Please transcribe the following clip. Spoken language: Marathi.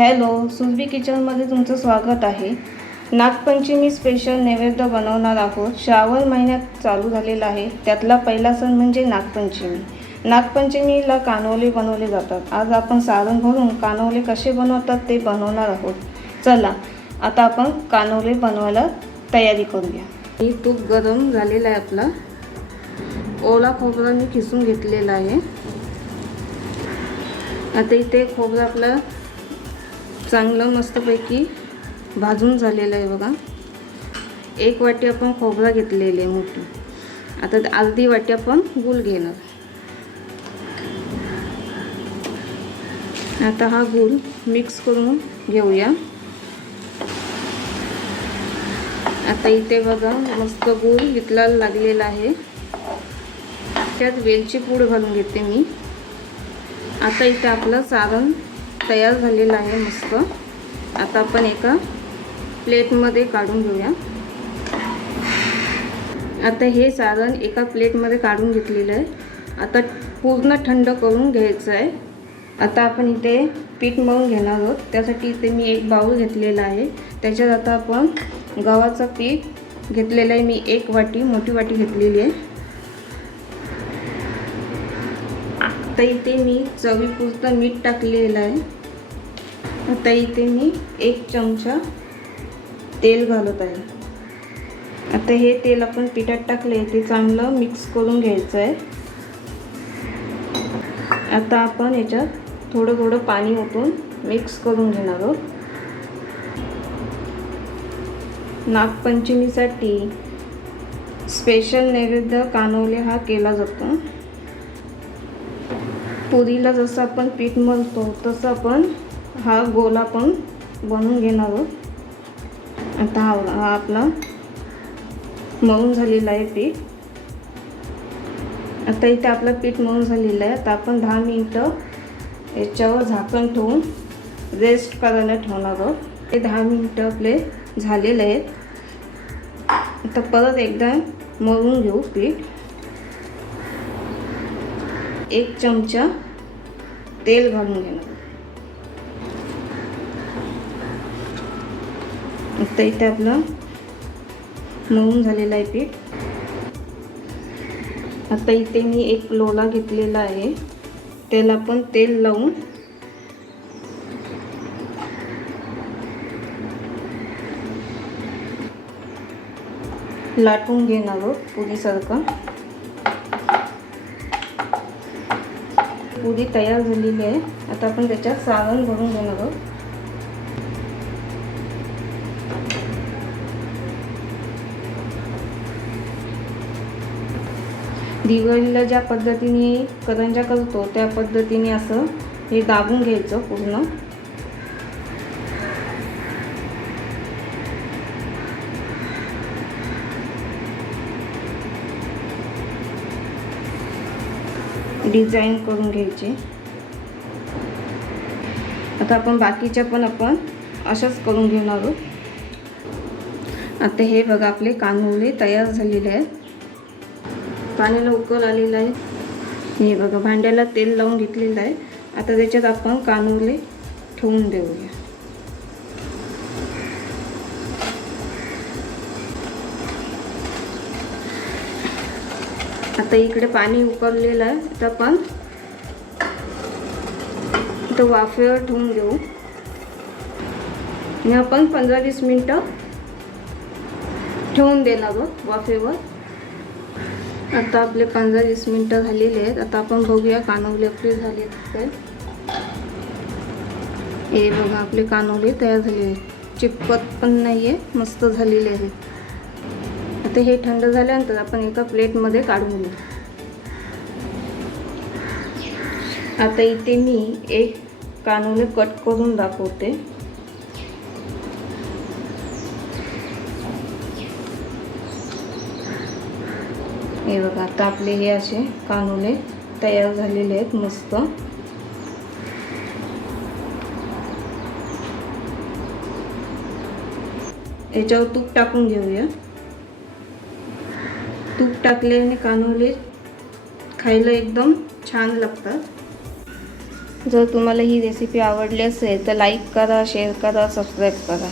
हॅलो, सुरभी किचनमध्ये तुमचं स्वागत आहे. नागपंचमी स्पेशल नैवेद्य बनवणार आहोत. श्रावण महिन्यात चालू झालेला आहे. त्यातला पहिला सण म्हणजे नागपंचमी. नागपंचमीला कानोले बनवले जातात. आज आपण सारण भरून कानोले कसे बनवतात ते बनवणार आहोत. चला आता आपण कानोले बनवायला तयारी करूया. ही तूप गरम झालेला आहे. आपला ओला खोबरा मी किसून घेतलेला आहे. आता इथे खोबरं आपलं चांगलं मस्तपैकी भाजून झालेलं आहे बघा. 1 वाटी आपण खोबरा घेतलेली आहे मोठी. आता अर्धी वाटी आपण गूळ घेणार. आता हा गूळ मिक्स करून घेऊया. आता इथे बघा मस्त गूळ वितळायला लागलेला आहे. त्यात वेलची पूड घालून घेते मी. आता इथे आपलं सारण तयार झालेलं आहे मस्त. आता आपण एका प्लेटमध्ये काढून घेऊया. आता हे सारण एका प्लेटमध्ये काढून घेतलेलं आहे. आता पूर्ण थंड करून घ्यायचं आहे. आता आपण इथे पीठ मळून घेणार आहोत. त्यासाठी इथे मी एक बाउल घेतलेला आहे. त्याच्यात आता आपण गव्हाचं पीठ घेतलेलं आहे. मी 1 वाटी मोठी वाटी घेतलेली आहे. आता इथे मी चवीपुरतं मीठ टाकलेलं आहे. आता इथे मी 1 चमचा तेल घालत आहे. आता हे तेल आपण पिठात टाकले ते चांगलं मिक्स करून घ्यायचं आहे. आता आपण याच्यात थोडं थोडं पाणी ओतून मिक्स करून घेणार आहोत. नागपंचमीसाठी स्पेशल नैवेद्य कानोले हा केला जातो. पुरीला जसं आपण पीठ मळतो तसं आपण हा गोला पण बनवून घेणार आहोत. आता हा आपला मळून झालेला आहे पीठ. आता इथे आपलं पीठ मळून झालेलं आहे. आता आपण 10 मिनिटं याच्यावर झाकण ठेवून रेस्ट करायला ठेवणार आहोत. ते 10 मिनिटं आपले झालेले आहेत. आता परत एकदा मळून घेऊ पीठ. 1 चमचा तेल घालून घेणार. आता इथे आपलं मळून झालेलं आहे पीठ. आता इथे मी एक लोला घेतलेला आहे. त्याला पण तेल लावून लाटून घेणार आहोत पुरीसारखं. पुरी तयार झालेली आहे. आता आपण त्याच्यात सारण भरून घेणार आहोत. दिवाळीला ज्या पद्धतीने करंजा करतो त्या पद्धतीने असं हे दाबून घ्यायचं पूर्ण. डिझाईन करून घ्यायची. आता आपण बाकीच्या पण आपण अशाच करून घेणार आहोत. आता हे बघा आपले कानोले तयार झालेले आहेत. पाण्याला उकळ आलेला आहे. हे बघा भांड्याला तेल लावून घेतलेलं आहे. आता त्याच्यात आपण कानोले ठेवून देऊया. आता इकडे पाणी उकळलेलं आहे. आता आपण तो वाफेवर ठेवून देऊ. आणि आपण 15-20 मिनिटं ठेवून देणार आहोत वाफेवर. आता आपले 15-20 मिनिटं झालेले आहेत. आता आपण बघूया कानोले आपले झाले काय. हे बघा आपले कानोले तयार झालेले आहेत. चिपकत पण नाही आहे. मस्त झालेले आहेत. आता हे थंड झाल्यानंतर आपण एका प्लेटमध्ये काढून घेऊ. आता इथे मी एक कानोले कट करून दाखवते. हे बघा आता आपले हे असे कानोले तयार झालेले आहेत मस्त. याच्यावर तूप टाकून घेऊया. तूप टाकल्याने कानोले खायला एकदम छान लागतात. जर तुम्हाला ही रेसिपी आवडली असेल तर लाईक करा, शेअर करा, सबस्क्राईब करा.